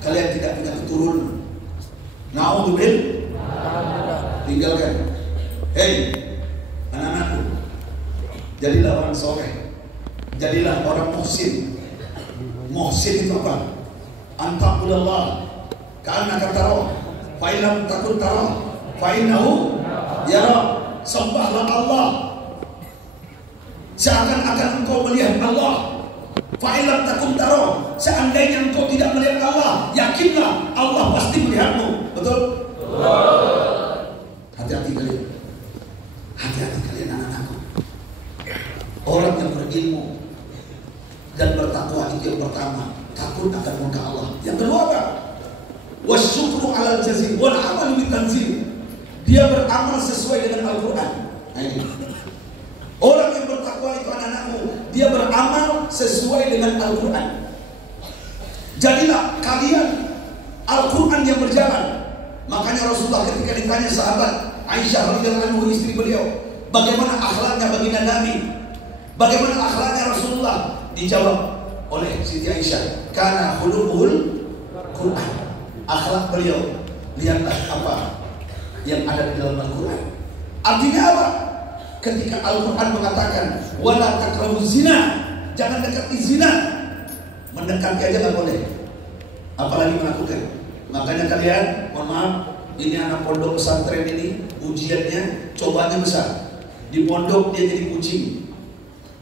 kalian tidak punya keturunan. Naudzubil, tinggalkan. Hei, anak-anakku, jadilah orang soleh, jadilah orang muhsin. Muhsin itu apa? Antaqulillah ka'annaka tarahu, fa in lam takun tarahu fa innahu yara. Sembahlah Allah seakan-akan engkau melihat Allah. Fa in lam takun tarahu, seandainya engkau tidak melihat Allah, yakinlah Allah pasti melihatmu. Betul? Hati-hati kalian. Hati-hati kalian anak-anakku. Orang yang berilmu dan bertakwa itu yang pertama, takut akan murka Allah. Yang kedua apa? Wasyukru 'alal jazil wal 'amalu bitanzil. Dia beramal sesuai dengan Al-Qur'an. Nah, ini. Orang yang bertakwa itu anak-anakku, dia beramal sesuai dengan Al-Qur'an. Jadilah kalian Al-Qur'an yang berjalan. Makanya Rasulullah ketika ditanya sahabat Aisyah radhiyallahu anha, istri beliau, bagaimana akhlaknya baginda Nabi? Bagaimana akhlaknya Rasulullah? Dijawab oleh Siti Aisyah, kana khuluqul Quran. Akhlak beliau, lihatlah apa yang ada di dalam Al-Quran. Artinya apa? Ketika Al-Quran mengatakan wala taqrabuz zina, jangan dekati zina, mendekati aja nggak boleh, apalagi melakukan. Makanya kalian, mohon maaf, ini anak pondok pesantren ini ujiannya, cobaannya besar. Di pondok dia jadi kucing,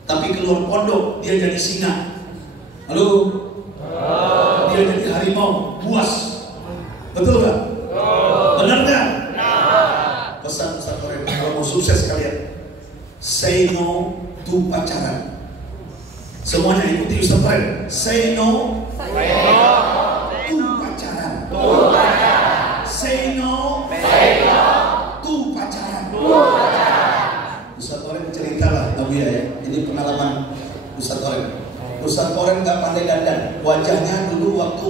tapi keluar pondok dia jadi singa. Halo? Dia jadi harimau, buas. Betul nggak? Benar nggak? Pesan pesantren kalau mau sukses kalian, say no to pacaran. Semuanya ikuti Ustaz Tren. Say no to pacaran. Say no to pacaran. Ustaz Tren ceritalah Nabi ya. Ini pengalaman Ustaz Tren. Ustaz Tren nggak pandai dandan. Wajahnya dulu waktu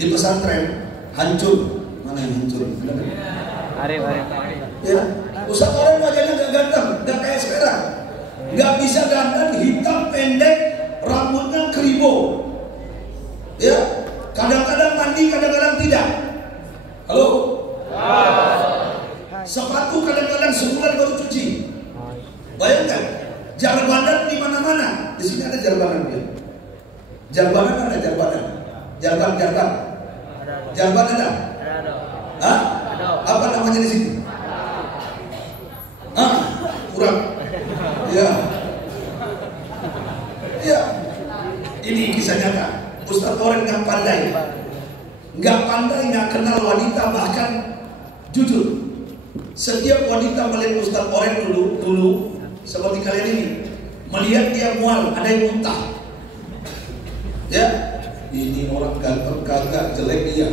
di pesantren hancur. Mana yang hancur? Arif. Ya, Ustaz Tren wajahnya nggak ganteng, nggak kayak sekarang. Nggak bisa dandan, hitam pendek, rambutnya keribo. Ya, kadang-kadang mandi, kadang-kadang tidak. Halo? Sepatu kadang-kadang sebulan baru cuci. Bayangkan, jarbanan di mana-mana. Di sini ada jarbanan dia. Jarbanan ada jarbanan. Jarban ada? Hah? Apa namanya di sini? Hah? Kurang. Ya. Ya. Ini kisah nyata. Ustaz Tren nggak pandai, nggak kenal wanita, bahkan jujur. Setiap wanita melihat Ustaz Tren dulu seperti kalian ini, melihat dia mual, ada yang muntah. Ya, ini orang ganteng kagak, jelek dia.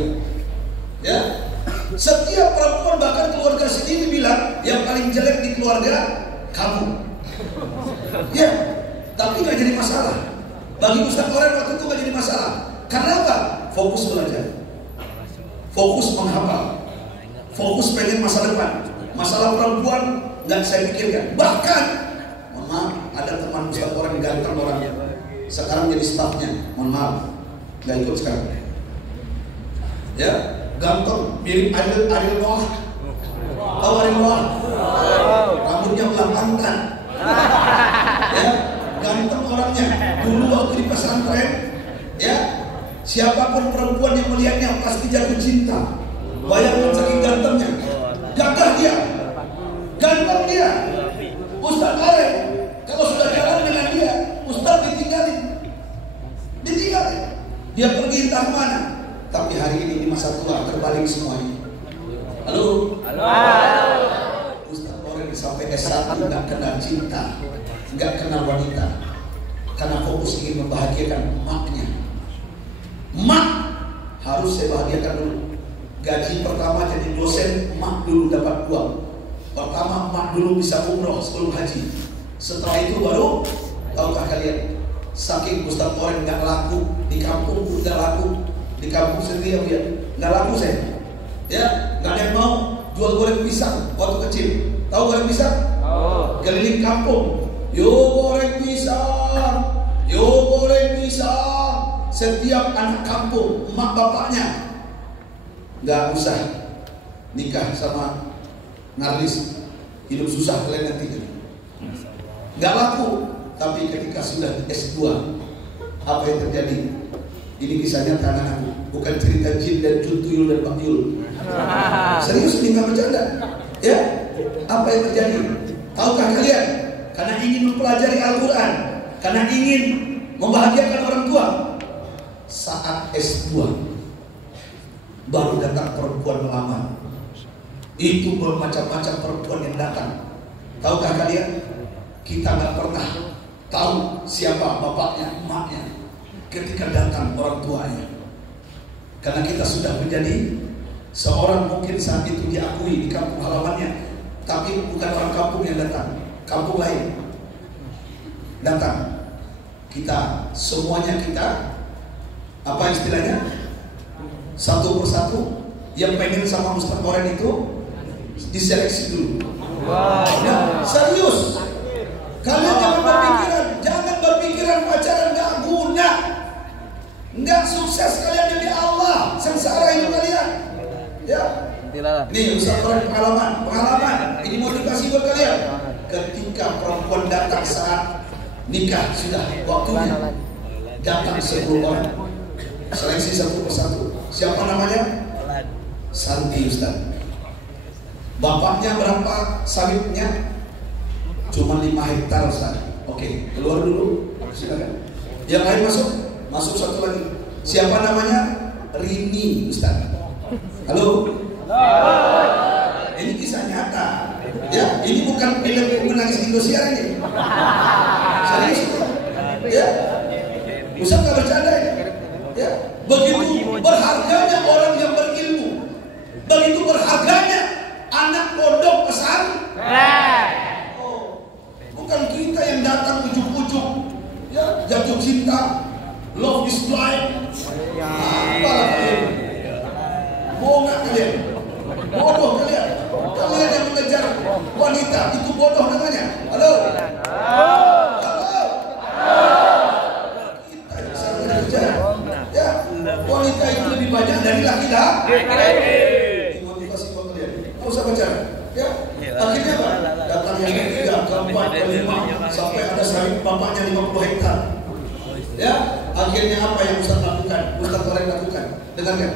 Ya, setiap perempuan bahkan keluarga sendiri bilang yang paling jelek di keluarga kamu. Ya, tapi nggak jadi masalah. Bagi Ustaz Tren waktu itu nggak jadi masalah. Karena apa? Fokus belajar, fokus menghafal, fokus pengen masa depan. Masalah perempuan nggak saya pikirkan. Bahkan, mohon maaf, ada teman Ustaz Tren ganteng orangnya, sekarang jadi stafnya. Mohon maaf, nggak ikut sekarang. Ya, ganteng, mirip Ariel Noah. Tahu Ariel Noah? Rambutnya belakangkan. Ya, ganteng orangnya. Dulu waktu di pesantren, ya, siapapun perempuan yang melihatnya pasti jatuh cinta. Bayangkan saking gantengnya. Gagah dia, ganteng dia. Ustaz Tren, kalau sudah jalan dengan dia, Ustaz ditinggalin. Dia pergi entah mana. Tapi hari ini di masa tua terbalik semuanya. Halo? Ustaz Tren sampai S1 nggak kenal cinta, nggak kenal wanita, karena fokus ingin membahagiakan emaknya. Emak harus saya bahagiakan dulu. Gaji pertama jadi dosen, emak dulu dapat uang. Pertama emak dulu bisa umroh sebelum haji. Setelah itu baru, tahukah kalian, saking Ustaz Tren nggak laku di kampung, udah laku di kampung sendiri ya, nggak laku saya. Ya, nggak ada yang mau jual goreng pisang waktu kecil. Tahu goreng pisang? Keliling kampung, yo goreng pisang, setiap anak kampung, emak bapaknya nggak usah nikah sama Narlis, hidup susah kalian nanti. Nggak laku. Tapi ketika sudah S2, apa yang terjadi? Ini kisahnya tangan aku, bukan cerita Jin dan Jun Tuyul dan Bang Yul. Serius ini nggak bercanda. Ya, apa yang terjadi? Tahukah kalian? Karena ingin mempelajari Al-Quran, karena ingin membahagiakan orang tua, saat S2 baru datang perempuan melamar. Itu bermacam-macam perempuan yang datang. Tahukah kalian? Kita nggak pernah tahu siapa bapaknya, emaknya ketika datang orang tuanya. Karena kita sudah menjadi seorang, mungkin saat itu diakui di kampung halamannya, tapi bukan orang kampung yang datang, kampung lain datang. Kita semuanya kita apa istilahnya, satu persatu yang pengen sama Ustaz Oren itu diseleksi dulu. Nah, serius. Kalian jangan berpikiran pacaran nggak guna, nggak sukses kalian demi Allah, sengsara hidup kalian. Ya, nih Ustaz Oren pengalaman, ini motivasi buat kalian. Ketika perempuan datang saat nikah sudah waktunya, datang 10 orang, seleksi satu persatu. Siapa namanya? Santi Ustaz. Bapaknya berapa sawitnya? Cuma 5 hektar Ustaz. Oke, keluar dulu. Silakan. Yang lain masuk satu lagi. Siapa namanya? Rini Ustaz. Halo. Ini kisah nyata. Ya, ini bukan film menangis Indosiar ini. Serius. Ya. Ustaz nggak bercanda ini. Ya. Begitu berharganya orang yang berilmu. Begitu berharganya anak pondok pesantren. Bukan kita yang datang ujuk-ujuk, ya, jatuh cinta, love is blind. Apalah kalian? Bohong kalian, bodoh kalian. Kalian yang mengejar wanita itu bodoh namanya. Halo, halo. Kita bisa mengejar, ya, wanita itu lebih banyak dari laki-laki. Ini motivasi buat kalian. Nggak usah bicara, ya. Akhirnya apa? Datang yang ketiga, keempat, kelima, sampai ada sawit bapaknya 50 hektar. Ya, akhirnya apa yang Ustaz lakukan? Ustaz Oren lakukan. Dengarkan.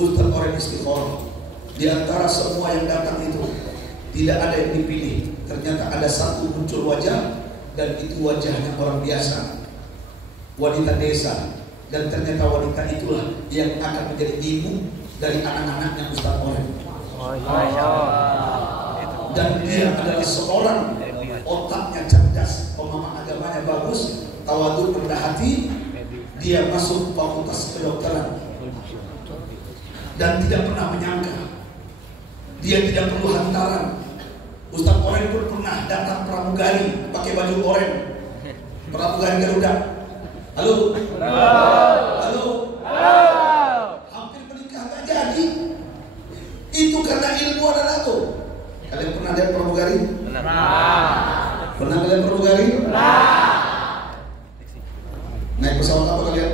Ustaz Oren istiqoroh. Di antara semua yang datang itu tidak ada yang dipilih. Ternyata ada satu muncul wajah, dan itu wajahnya orang biasa, wanita desa. Dan ternyata wanita itulah yang akan menjadi ibu dari anak-anaknya Ustaz Oren. Dan dia adalah seorang otaknya cerdas, pemahaman agamanya bagus, tawadhu, rendah hati. Dia masuk fakultas kedokteran dan tidak pernah menyangka dia tidak perlu hantaran. Ustaz Oren pun pernah datang pramugari pakai baju oren, pramugari Garuda. Halo, halo, hampir menikah nggak jadi. Itu karena ilmu anak-anakku. Kalian pernah lihat pramugari? Pernah kalian pramugari? Naik pesawat apa kalian?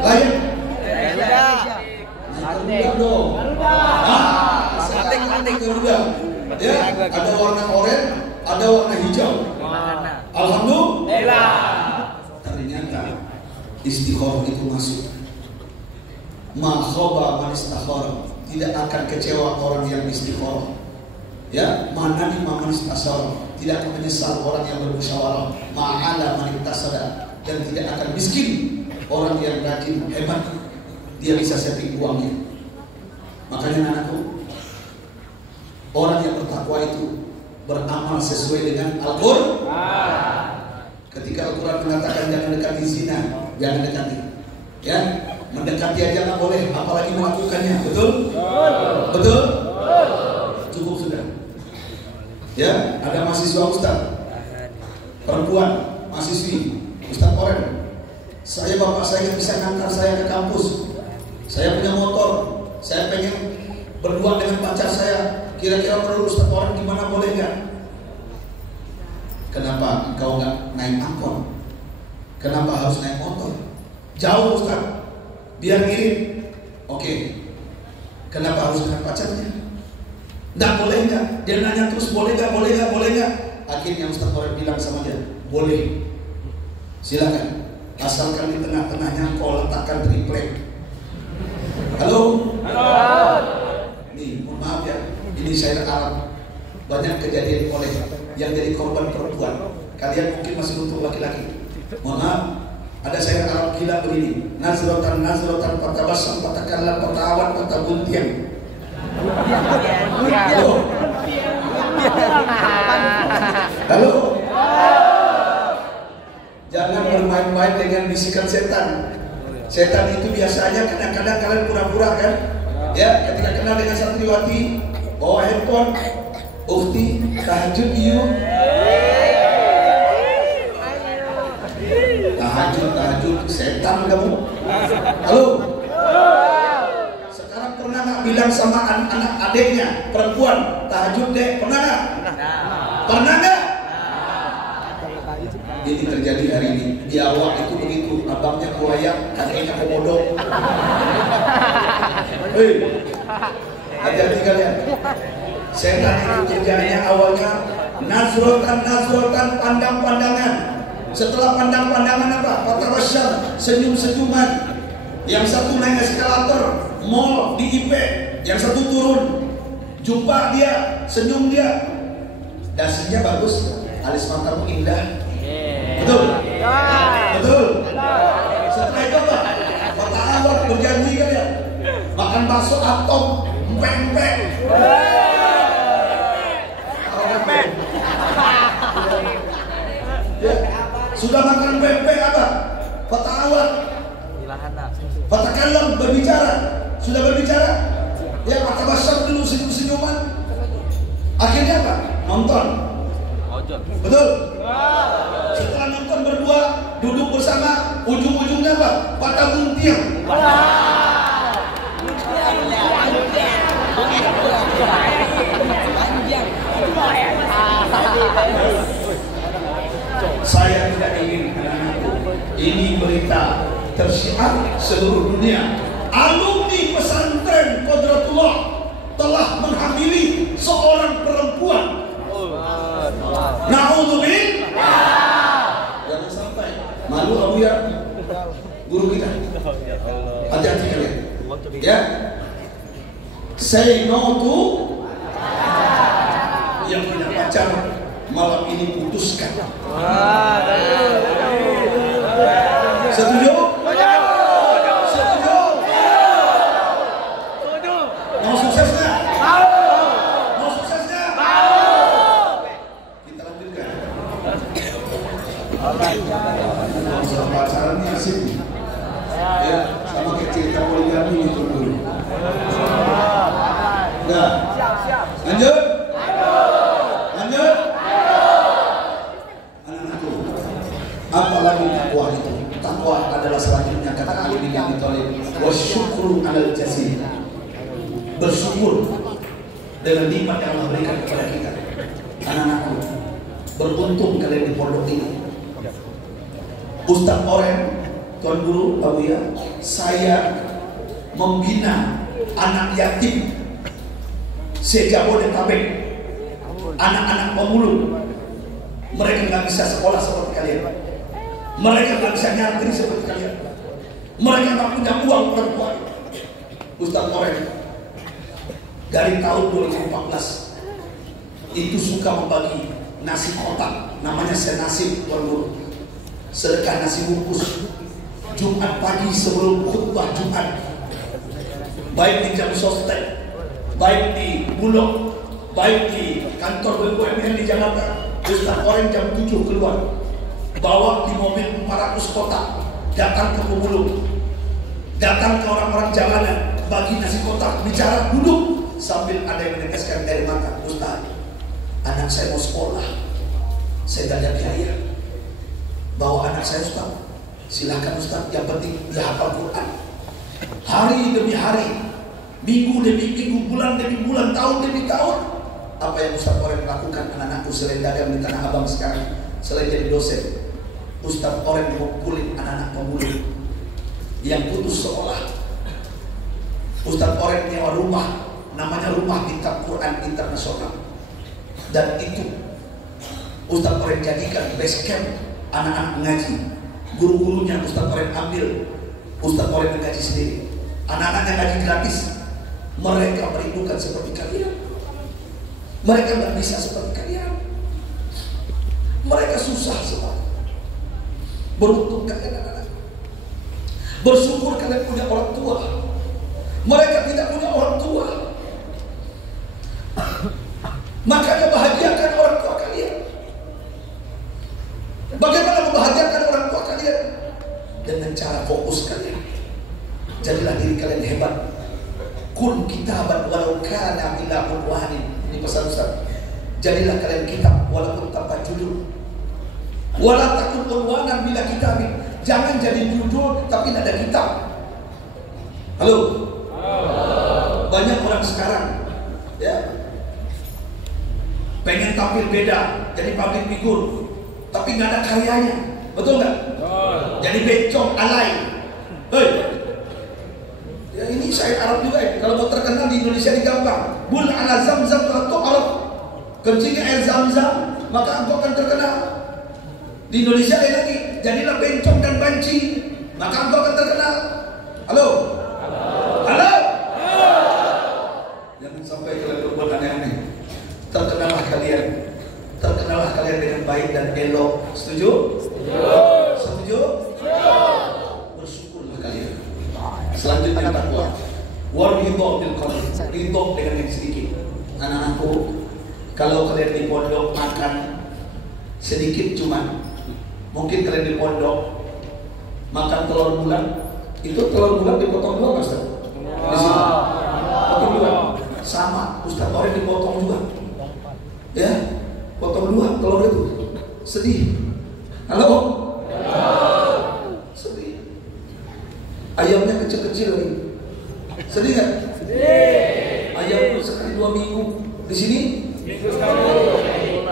Lain? Naik dong. Naik Garuda. Ya, ada warna oranye, ada warna hijau. Alhamdulillah. Ternyata istiqoroh itu masuk. Ma khaba man istakhara. Tidak akan kecewa orang yang istiqoroh. Ya, mana di man istasyara. Tidak akan menyesal orang yang bermusyawarah. Ma'ala man ittasada. Dan tidak akan miskin orang yang rajin, hebat. Dia bisa setting uangnya. Makanya anakku, orang yang bertakwa itu beramal sesuai dengan Al-Quran. Ketika Al-Quran mengatakan jangan dekati zina, jangan dekati. Ya, mendekati aja nggak boleh, apalagi melakukannya. Betul? Betul? Cukup sudah. Ya, ada mahasiswa Ustaz, perempuan, mahasiswi, Ustaz Oren. Saya bapak saya bisa ngantar saya ke kampus. Saya punya motor, saya pengen berdua dengan pacar saya. Kira-kira menurut Ustaz Oren gimana, boleh nggak? Kenapa engkau nggak naik angkot? Kenapa harus naik motor? Jauh Ustaz. Biar ngirim. Oke. Kenapa harus dengan pacarnya? Nggak boleh nggak? Dia nanya terus boleh nggak, boleh nggak, boleh nggak? Akhirnya Ustaz Orem bilang sama dia, boleh. Silakan. Asalkan di tengah-tengahnya kau letakkan triplek. Halo? Nih, mohon maaf ya. Ini saya Arab. Banyak kejadian oleh yang jadi korban perempuan. Kalian mungkin masih untuk laki-laki. Mohon maaf. Ada saya Arab gila begini. Nazrotan, patabasam, patakallam, patawan, patabuntian. Halo? Halo? Jangan bermain-main dengan bisikan setan. Setan itu biasanya kadang-kadang kalian pura-pura kan? Ya, ketika kenal dengan santriwati, bawa handphone, ukti, tahajud yuk. Tahajud, setan kamu. Halo? Sekarang pernah nggak bilang sama anak adiknya, perempuan, tahajud deh, pernah nggak? Pernah nggak? Ini terjadi hari ini. Biawak itu begitu, abangnya kuayak, adiknya komodo. Hei, hati-hati kalian. Setan itu kerjanya awalnya nazrotan, pandang-pandangan. Setelah pandang-pandangan apa? Patarasyam, senyum-senyuman. Yang satu naik eskalator, mall di IP, yang satu turun, jumpa dia, senyum dia. Dasinya bagus, alis matamu indah. Betul? Betul? Setelah itu apa? Patah awal berjanji kan ya? Makan bakso atom, empek-empek. Ya. Sudah makan pempek apa? Patah awal. Patah kalam berbicara. Sudah berbicara? Ya patah basam dulu senyum-senyuman. Akhirnya apa? Nonton. Betul? Setelah nonton berdua, duduk bersama, ujung-ujungnya apa? Patah buntiang. Saya tidak ingin ini berita tersiar seluruh dunia. Alumni pesantren Qudratullah telah menghamili seorang perempuan. Na'udzubillah. Jangan sampai malu Abu ya, guru kita. Hati-hati kalian. Ya. Say no to yang punya pacar malam ini putuskan. Setuju? Setuju? Mau suksesnya? Mau suksesnya? Kita lanjutkan. Masalah pacaran ini asik. Ya, sama kayak cerita poligami itu dulu. Nah, lanjut. Lanjut. Anak-anakku, apalagi takwa itu? Takwa adalah selanjutnya kata Ali bin Abi Thalib, wasyukru 'alal jazil. Bersyukur dengan nikmat yang Allah berikan kepada kita. Anak-anakku, beruntung kalian di pondok ini. Ustaz Orem, Tuan Guru, Pak Buya, saya membina anak yatim se-Jabodetabek, anak-anak pemulung. Mereka nggak bisa sekolah seperti kalian. Mereka nggak bisa nyantri seperti kalian. Mereka nggak punya uang orang tua. Ustaz Orem dari tahun 2014 itu suka membagi nasi kotak, namanya senasib, Tuan Guru. Sedekah nasi bungkus Jumat pagi sebelum khutbah Jumat, baik di jam sostek, baik di Bulog, baik di kantor BUMN di Jakarta. Ustaz Orem jam 7 keluar, bawa di mobil 400 kotak, datang ke pemulung, datang ke orang-orang jalanan, bagi nasi kotak, bicara, duduk sambil ada yang meneteskan air mata. Ustaz, anak saya mau sekolah, saya gak ada biaya, bawa anak saya Ustaz. Silakan Ustaz, yang penting dia hafal Quran. Hari demi hari, minggu demi minggu, bulan demi bulan, tahun demi tahun. Apa yang Ustaz Orem lakukan anak-anakku selain dagang di Tanah Abang sekarang, selain jadi dosen? Ustaz Oren mukulin anak-anak pemulung yang putus sekolah. Ustaz Oren nyewa rumah, namanya Rumah Kitab Quran Internasional, dan itu Ustaz Oren jadikan base camp anak-anak mengaji. Guru-gurunya Ustaz Oren ambil, Ustaz Oren mengaji sendiri. Anak-anaknya ngaji gratis. Mereka merindukan seperti kalian. Mereka nggak bisa seperti kalian. Mereka susah sekali. Beruntung kalian anak-anak. Bersyukur kalian punya orang tua. Mereka tidak punya orang tua. Makanya bahagiakan orang tua kalian. Bagaimana membahagiakan orang tua kalian? Dengan cara fokus kalian. Jadilah diri kalian hebat. Kun kitaban walau kana bila unwanin. Ini pesan Ustaz. Jadilah kalian kitab walaupun tanpa judul. Wala takun unwanan bila kitabin. Jangan jadi judul tapi tidak ada kitab. Halo? Banyak orang sekarang ya pengen tampil beda, jadi public figure, tapi nggak ada karyanya, betul nggak? Jadi bencong, alay. Hei, ya ini syair Arab juga ya. Kalau mau terkenal di Indonesia ini gampang. Bul ala zamzam atau Arab, kencingnya air zamzam, maka engkau akan terkenal. Di Indonesia lain lagi, jadilah bencong dan banci, maka engkau akan terkenal. Halo? Halo? Jangan sampai kalian berbuat aneh-aneh. Terkenallah kalian dengan baik dan elok. Setuju? Setuju? Bersyukurlah kalian. Selanjutnya takwa. Waridho bil qalil. Ridho dengan yang sedikit. Anak-anakku, kalau kalian di pondok makan sedikit cuma, mungkin kalian di pondok makan telur bulat, itu telur bulat dipotong dua, Mas. Di sini. Potong dua. Sama, Ustaz Oren dipotong juga. Ya, potong dua telur itu. Sedih. Halo? Sedih. Ayamnya kecil-kecil lagi. Sedih nggak? Sedih. Ayam sekali 2 minggu. Di sini?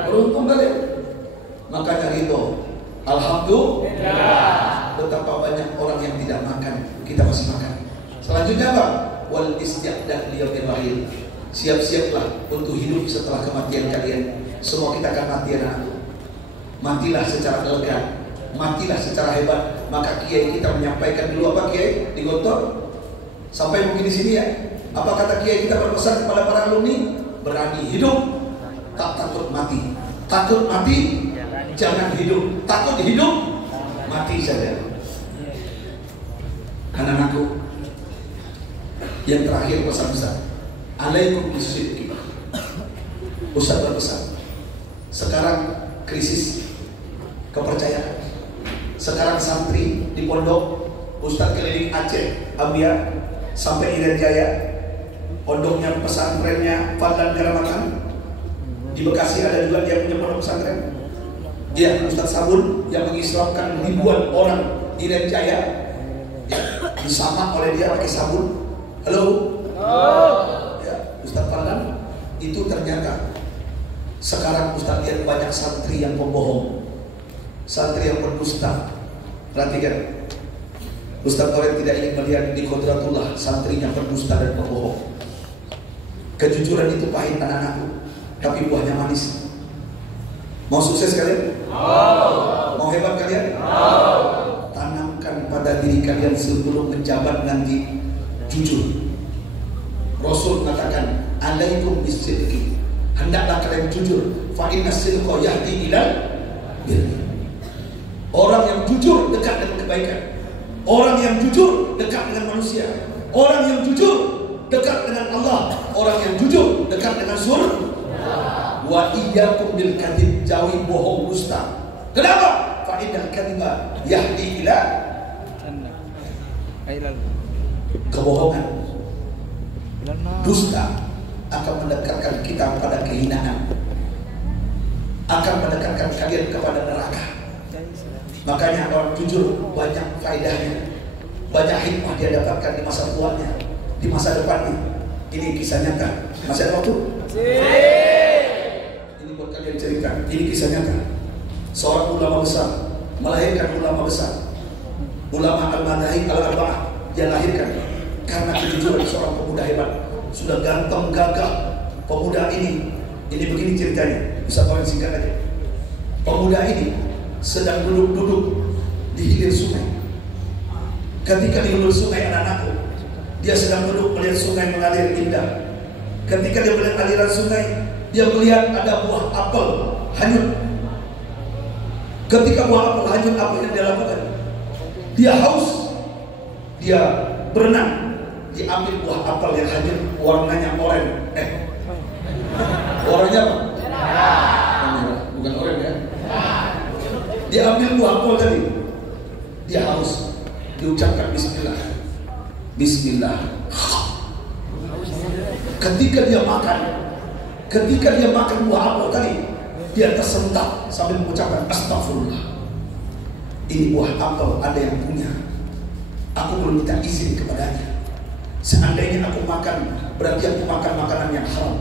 Beruntung kalian. Makanya ridho. Alhamdulillah. Betapa banyak orang yang tidak makan, kita masih makan. Selanjutnya apa? Wal isti'dad liyaumil wahid. Siap-siaplah untuk hidup setelah kematian kalian. Semua kita akan mati, anak-anakku. Matilah secara elegan, matilah secara hebat. Maka kiai kita menyampaikan dulu apa, kiai di Gontor? Sampai mungkin di sini ya. Apa kata kiai kita berpesan kepada para alumni? Berani hidup, tak takut mati. Takut mati, jangan hidup. Takut hidup, mati saja. Anak-anakku, yang terakhir pesan-pesan. Alaikum bisidqi. Ustaz berpesan. Sekarang krisis kepercayaan. Sekarang santri di pondok, Ustaz keliling Aceh, Ambia sampai Irian Jaya. Pondoknya pesantrennya Fadlan Karamatan. Di Bekasi ada juga dia punya pondok pesantren. Dia Ustaz Sabun yang mengislamkan ribuan orang di Irian Jaya. Ya, disamak oleh dia pakai sabun. Halo? Ustaz Fadlan itu ternyata sekarang Ustaz lihat banyak santri yang pembohong, santri yang berdusta. Perhatikan, Ustaz Oren tidak ingin melihat di Qodratullah santrinya berdusta dan pembohong. Kejujuran itu pahit, anak-anakku, tapi buahnya manis. Mau sukses kalian? Mau hebat kalian? Tanamkan pada diri kalian sebelum menjabat nanti jujur. Rasul mengatakan, alaikum bisidqi. Hendaklah kalian jujur. Fa inna sidqa yahdi ilal birri. Orang yang jujur dekat dengan kebaikan. Orang yang jujur dekat dengan manusia. Orang yang jujur dekat dengan Allah. Orang yang jujur dekat dengan surga. Wa iyyakum bil kadhib, jauhi bohong dusta. Kenapa? Fa innal kadhiba yahdi ila kebohongan. Dusta akan mendekatkan kita pada kehinaan, akan mendekatkan kalian kepada neraka. Makanya orang jujur banyak faedahnya, banyak hikmah dia dapatkan di masa tuanya, di masa depannya. Ini kisah nyata. Masih ada waktu? Ini buat kalian cerita. Ini kisah nyata. Seorang ulama besar melahirkan ulama besar, ulama al-madhahib al-arba'ah. Dia lahirkan karena kejujuran seorang pemuda hebat, sudah ganteng gagah. Pemuda ini begini ceritanya, bisa kalian singkat aja. Pemuda ini sedang duduk-duduk di hilir sungai. Ketika di hilir sungai, anak-anakku, dia sedang duduk melihat sungai mengalir indah. Ketika dia melihat aliran sungai, dia melihat ada buah apel hanyut. Ketika buah apel hanyut, apa yang dia lakukan? Dia haus, dia berenang, diambil buah apel yang hanyut, warnanya oranye. Warnanya apa? Merah. Bukan oranye ya. Dia ambil buah apel tadi, dia haus, diucapkan bismillah. Bismillah. Ketika dia makan buah apel tadi, dia tersentak sambil mengucapkan astagfirullah. Ini buah apel ada yang punya, aku belum minta izin kepadanya. Seandainya aku makan, berarti aku makan makanan yang haram.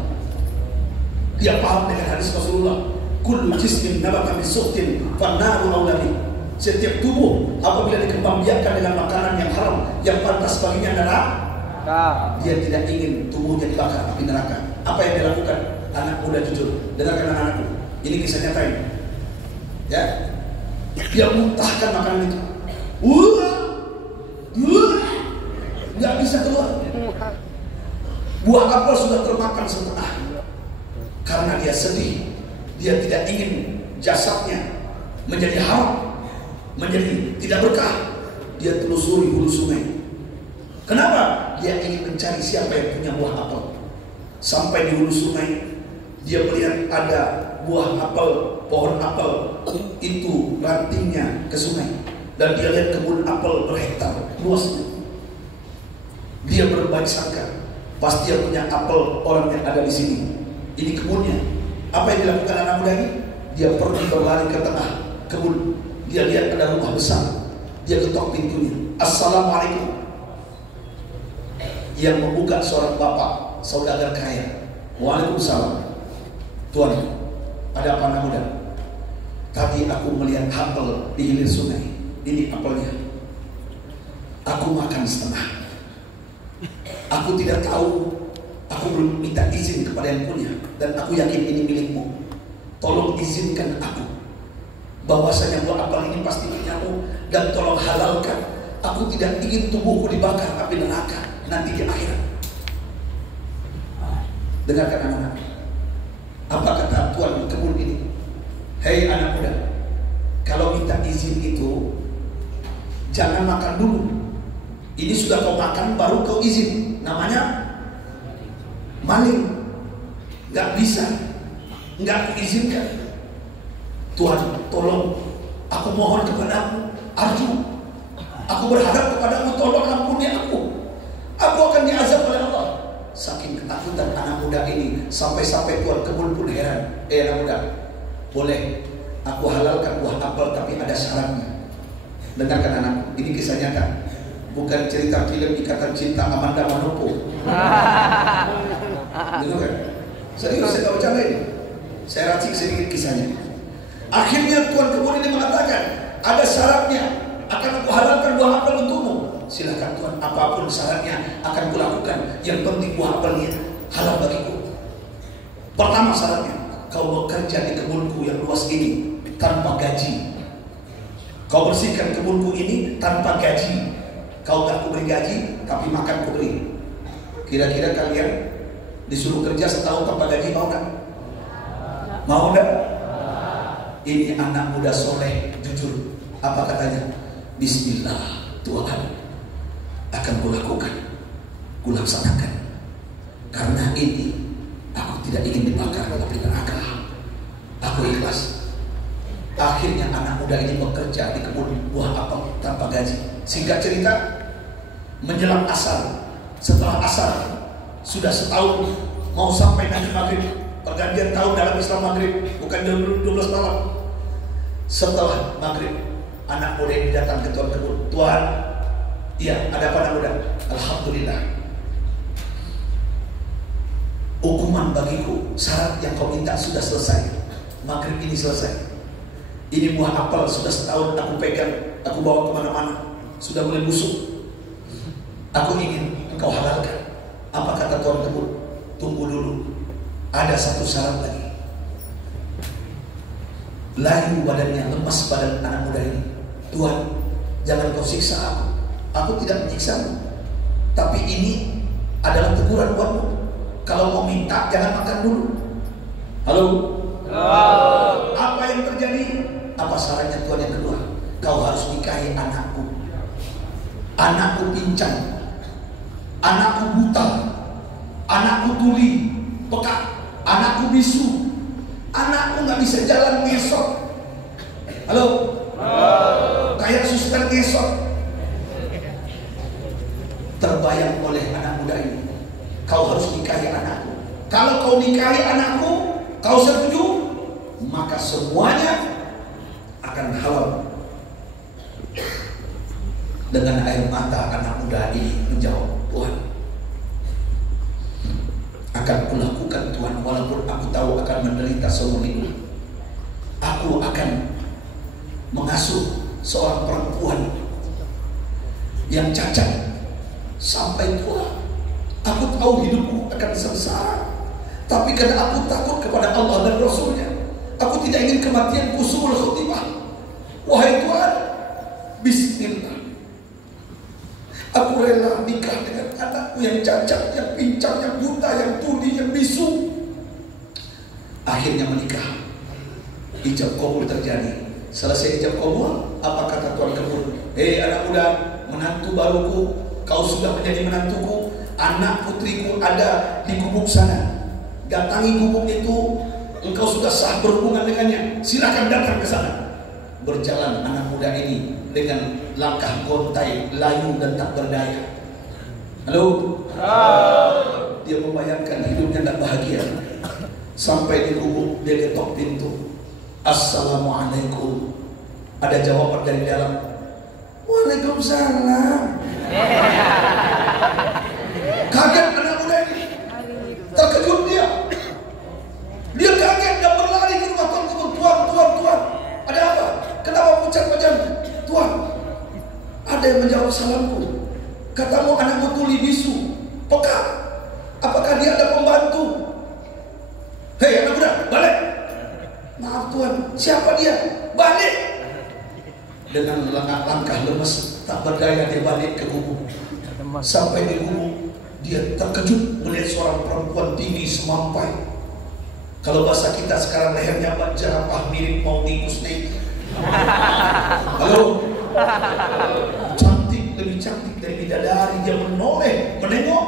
Dia paham dengan hadis Rasulullah, kullu jismin nabata min suhtin fannaru aula bih. Setiap tubuh apabila dikembangbiakkan dengan makanan yang haram, yang pantas baginya adalah dia tidak ingin tubuhnya dibakar api neraka. Apa yang dia lakukan? Anak muda jujur, dengarkan anak-anakku, ini kisah nyata ini. Ya, dia muntahkan makanan itu. Nggak bisa keluar. Buah apel sudah termakan setengah. Karena dia sedih, dia tidak ingin jasadnya menjadi haram, menjadi tidak berkah. Dia telusuri hulu sungai. Kenapa? Dia ingin mencari siapa yang punya buah apel. Sampai di hulu sungai, dia melihat ada buah apel, pohon apel itu rantingnya ke sungai. Dan dia lihat kebun apel berhektar luasnya. Dia berbaik sangka, pasti dia punya apel orang yang ada di sini. Ini kebunnya. Apa yang dilakukan anak muda ini? Dia pergi berlari ke tengah kebun. Dia lihat ada rumah besar. Dia ketok pintunya. Assalamualaikum. Yang membuka seorang bapak, saudagar kaya. Waalaikumsalam. Tuan, ada apa anak muda? Tadi aku melihat apel di hilir sungai. Ini apelnya. Aku makan setengah. Aku tidak tahu. Aku belum minta izin kepada yang punya. Dan aku yakin ini milikmu. Tolong izinkan aku. Bahwasanya buah apel ini pasti punyamu. Dan tolong halalkan. Aku tidak ingin tubuhku dibakar api neraka nanti di akhirat. Dengarkan anak-anak. Apa kata tuan kebun ini? Hei anak muda, kalau minta izin itu jangan makan dulu. Ini sudah kau makan baru kau izin. Namanya maling. Gak bisa, gak aku izinkan. Tuhan tolong, aku mohon kepadamu, arju, aku berharap kepadamu, tolong ampuni aku. Aku akan diazab oleh Allah. Saking ketakutan anak muda ini, sampai-sampai tuan kebun pun heran. Anak muda, boleh aku halalkan buah apel tapi ada syaratnya. Dengarkan anakku, ini kisah nyata, bukan cerita film Ikatan Cinta Amanda Manopo. Dengarkan, serius saya gak bercanda ini. Saya racik sedikit kisahnya. Akhirnya tuan kebun ini mengatakan, ada syaratnya, akan aku halalkan buah apel untukmu. Silakan Tuhan, apapun syaratnya akan kulakukan. Yang penting buah apelnya halal bagiku. Pertama syaratnya, kau bekerja di kebunku yang luas ini tanpa gaji. Kau bersihkan kebunku ini tanpa gaji. Kau gak kuberi gaji, tapi makan kuberi. Kira-kira kalian disuruh kerja setahun tanpa gaji, mau gak? Mau gak? Ini anak muda soleh, jujur. Apa katanya? Bismillah, Tuhan, akan kulakukan, kulaksanakan. Karena ini aku tidak ingin dibakar api neraka. Aku ikhlas. Akhirnya anak muda ini bekerja di kebun buah apel tanpa gaji. Singkat cerita, menjelang asar, setelah asar sudah setahun, mau sampai nanti maghrib. Pergantian tahun dalam Islam maghrib, bukan jam 12 malam. Setelah maghrib, anak muda ini datang ke tuan kebun. Tuan, iya, ada apa anak muda? Alhamdulillah, hukuman bagiku, syarat yang kau minta sudah selesai. Maghrib ini selesai. Ini buah apel sudah setahun aku pegang, aku bawa kemana-mana, sudah mulai busuk. Aku ingin engkau halalkan. Apa kata tuan kebun? Tunggu dulu, ada satu syarat lagi. Layu badannya, lemas badan anak muda ini. Tuhan, jangan kau siksa aku. Aku tidak menyiksamu, tapi ini adalah teguran buatmu. Kalau mau minta, jangan makan dulu. Halo? Apa yang terjadi? Apa syaratnya Tuhan yang kedua? Kau harus nikahi anakku. Anakku pincang, anakku buta, anakku tuli, peka, anakku bisu, anakku nggak bisa jalan ngesot. Halo? Kayak suster ngesot. Terbayang oleh anak muda ini, kau harus nikahi anakku. Kalau kau nikahi anakku, kau setuju, maka semuanya akan halal. Dengan air mata anak muda ini menjawab, Tuhan, akan kulakukan Tuhan, walaupun aku tahu akan menderita seumur hidup. Aku akan mengasuh seorang perempuan yang cacat sampai tua. Aku tahu hidupku akan sengsara, tapi karena aku takut kepada Allah dan Rasulnya, aku tidak ingin kematianku suul khotimah. Wahai Tuhan, bismillah, aku rela nikah dengan anakku yang cacat, yang pincang, yang buta, yang tuli, yang bisu. Akhirnya menikah. Ijab kabul terjadi. Selesai ijab kabul, apa kata tuan kabul? Hei anak muda, menantu baruku, kau sudah menjadi menantuku. Anak putriku ada di gubuk sana. Datangi gubuk itu, engkau sudah sah berhubungan dengannya. Silakan datang ke sana. Berjalan anak muda ini dengan langkah gontai, layu dan tak berdaya. Halo? Dia membayangkan hidupnya tak bahagia. Sampai di gubuk, dia ketok pintu. Assalamualaikum. Ada jawaban dari dalam. Waalaikumsalam. Kaget anak muda ini. Terkejut dia. Dia kaget dan berlari ke rumah tuan. Tuan, ada apa? Kenapa pucat wajahmu? Tuan, ada yang menjawab salamku. Katamu anakmu tuli bisu, peka. Apakah dia ada pembantu? Hei anak muda, balik. Maaf Tuan, siapa dia? Balik. Dengan langkah lemes, tak berdaya dia balik ke gubuk. Sampai di gubuk, dia terkejut melihat seorang perempuan tinggi semampai. Kalau bahasa kita sekarang, lehernya jerapah mirip mau tikus naik. Halo? Cantik, lebih cantik dari bidadari. Dia menoleh, menengok,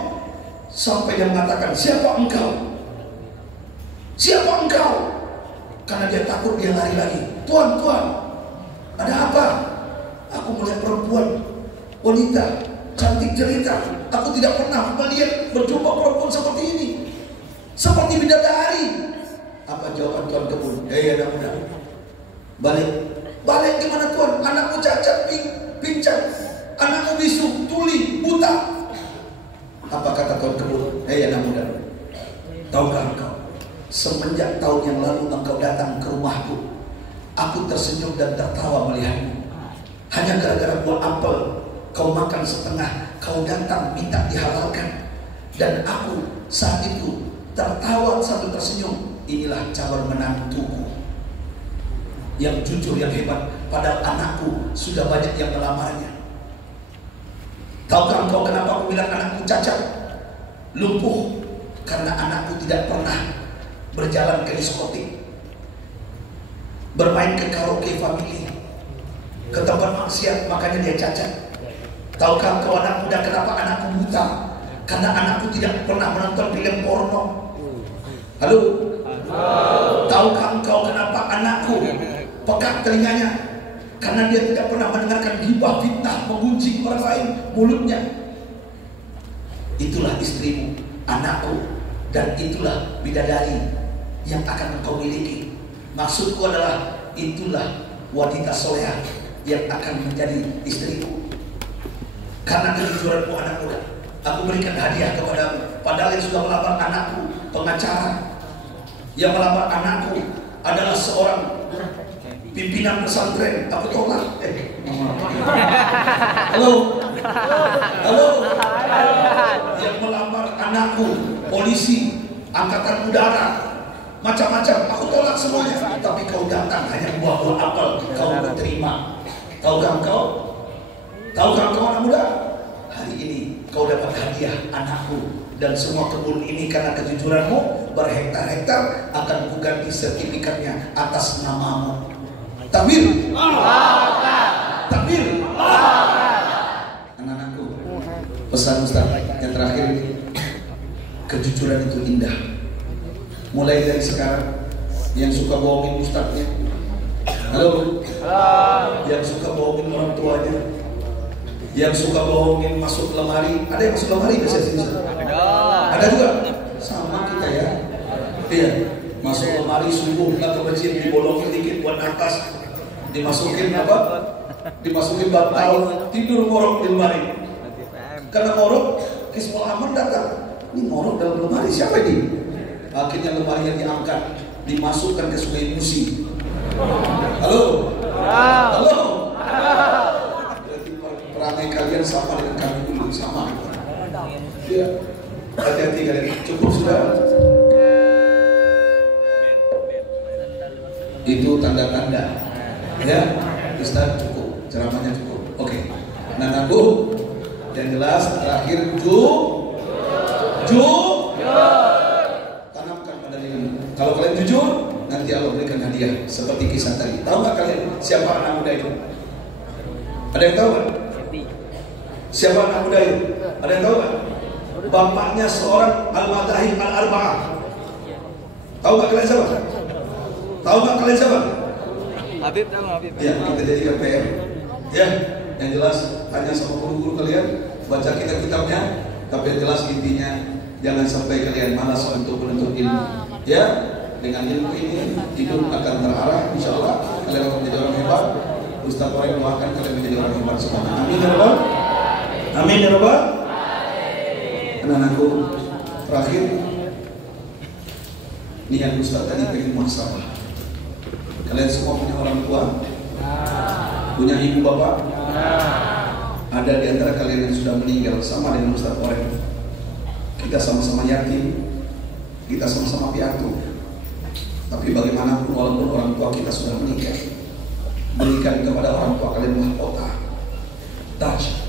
sampai dia mengatakan, siapa engkau? Siapa engkau? Karena dia takut, dia lari lagi. Tuan, ada apa? Aku melihat perempuan, wanita, cantik jelita. Aku tidak pernah melihat berjumpa perempuan seperti ini, seperti bidadari. Apa jawaban tuan kebun? Hei anak muda, balik gimana Tuan? Anakku cacat, pincang, anakku bisu, tuli, buta. Apa kata tuan kebun? Hei anak muda, tahukah engkau, semenjak tahun yang lalu engkau datang ke rumahku, aku tersenyum dan tertawa melihatmu. Hanya gara-gara buah apel kau makan setengah, kau datang minta dihalalkan, dan aku saat itu tertawa sambil tersenyum. Inilah calon menantuku yang jujur, yang hebat. Padahal anakku sudah banyak yang melamarnya. Tahukah engkau kenapa aku bilang anakku cacat, lumpuh? Karena anakku tidak pernah berjalan ke diskotik, bermain ke karaoke family, ke tempat maksiat, makanya dia cacat. Tahukah engkau anak muda kenapa anakku buta? Karena anakku tidak pernah menonton film porno. Halo? Tahukah engkau kenapa anakku pekak telinganya? Karena dia tidak pernah mendengarkan ghibah, fitnah, menggunjing orang lain mulutnya. Itulah istrimu, anakku, dan itulah bidadari yang akan engkau miliki. Maksudku adalah itulah wanita solehah yang akan menjadi istriku. Karena kejujuranmu anak muda, aku berikan hadiah kepadamu. Padahal yang sudah melamar anakku pengacara, yang melamar anakku adalah seorang pimpinan pesantren, aku tolak. Halo, halo, yang melamar anakku, polisi, angkatan udara, macam-macam, aku tolak semuanya. Tapi kau datang hanya buah-buah apel, kau berterima. Tahukah kau anak muda? Hari ini kau dapat hadiah anakku. Dan semua kebun ini karena kejujuranmu berhektar-hektar akan kuganti sertifikatnya atas namamu. Takbir. Takbir. Anak-anakku, pesan Ustaz yang terakhir, kejujuran itu indah. Mulai dari sekarang, yang suka bohongin Ustaznya, halo, yang suka bohongin orang tuanya, yang suka bohongin masuk lemari, ada yang masuk lemari bisa sini? Ada juga, sama kita ya. Iya, masuk lemari subuh nggak ke masjid, dibolongin dikit buat atas, dimasukin apa? Dimasukin bantal, tidur ngorok di lemari. Karena ngorok, Kismul Aman datang. Ini ngorok dalam lemari, siapa ini? Akhirnya lemari yang diangkat, dimasukkan ke Sungai Musi. Halo, halo. Berarti perangai kalian sama dengan kami dulu, sama. Ya, hati-hati kalian. Cukup sudah. Itu tanda-tanda. Ya, Ustaz cukup, ceramahnya cukup. Oke. Nah, aku yang jelas terakhir tanamkan pada diri. Kalau kalian jujur, nanti Allah berikan hadiah seperti kisah tadi. Tahu nggak kalian siapa anak muda itu? Ada yang tahu nggak? Siapa anak muda itu? Ada yang tahu nggak? Bapaknya seorang Al-Madahib Al-Arba'ah. Tahu nggak kalian siapa? Tahu nggak kalian siapa? Habib tahu Habib. Ya, kita jadikan PR. Ya, yang jelas tanya sama guru-guru kalian, baca kitab-kitabnya, tapi yang jelas intinya jangan sampai kalian malas untuk menuntut ilmu. Ya, dengan ilmu ini hidup akan terarah. Insya Allah kalian akan menjadi orang hebat. Ustaz Wareng doakan kalian menjadi orang hebat semua. Amin ya Rabbal. Amin ya Rabbal. Anak-anakku, terakhir niat Ustaz tadi pengen muhasabah. Kalian semua punya orang tua, punya ibu bapak. Ada di antara kalian yang sudah meninggal sama dengan Ustaz Wareng. Kita sama-sama yatim, kita sama-sama piatu. Tapi bagaimanapun walaupun orang tua kita sudah meninggal, berikan kepada orang tua kalian mahkota, taj,